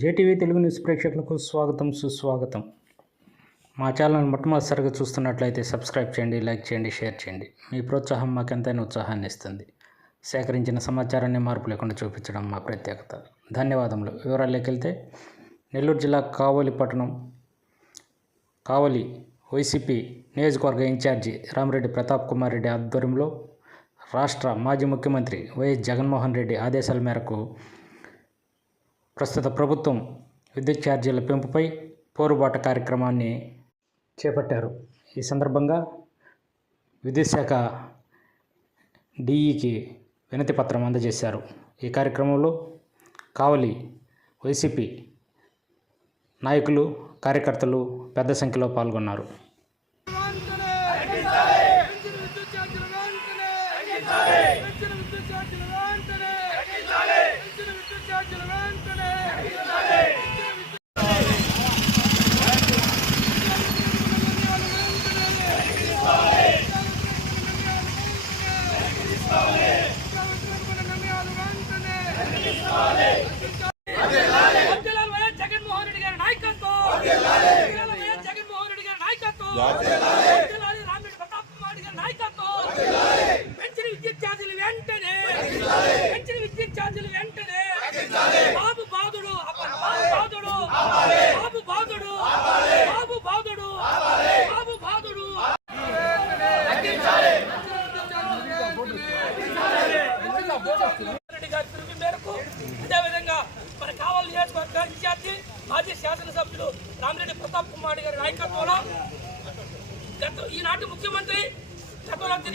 JTV Telugu news ప్రేక్షకులకు స్వాగతం సుస్వాగతం. మా ఛానల్ మొట్టమొదటిసారిగా చూస్తున్నట్లయితే సబ్స్క్రైబ్ చేయండి, లైక్ చేయండి, షేర్ చేయండి. మీ ప్రోత్సాహం మాకెంతైనా ఉత్సాహాన్ని ఇస్తుంది. సేకరించిన సమాచారాన్ని మార్పు లేకుండా చూపించడం మా ప్రత్యేకత. ధన్యవాదములు. వివరాల్లోకి వెళ్తే నెల్లూరు జిల్లా కావలి వైసీపీ నియోజకవర్గ ఇన్ఛార్జి రామిరెడ్డి ప్రతాప్ కుమార్ రెడ్డి ఆధ్వర్యంలో రాష్ట్ర మాజీ ముఖ్యమంత్రి వైఎస్ జగన్మోహన్ రెడ్డి ఆదేశాల మేరకు ప్రస్తుత ప్రభుత్వం విద్యుత్ ఛార్జీల పెంపుపై పోరుబాట కార్యక్రమాన్ని చేపట్టారు. ఈ సందర్భంగా విద్యుత్ శాఖ డీఈకి వినతి పత్రం అందజేశారు. ఈ కార్యక్రమంలో కావలి వైసీపీ నాయకులు, కార్యకర్తలు పెద్ద సంఖ్యలో పాల్గొన్నారు. అదేవిధంగా మన కావలి నియోజకవర్గ ఇన్ఛార్జి మాజీ శాసనసభ్యులు రామిరెడ్డి ప్రతాప్ కుమార్ గారి నాయకత్వంలో ఈనాటి ముఖ్యమంత్రి గతంలో తిరిగి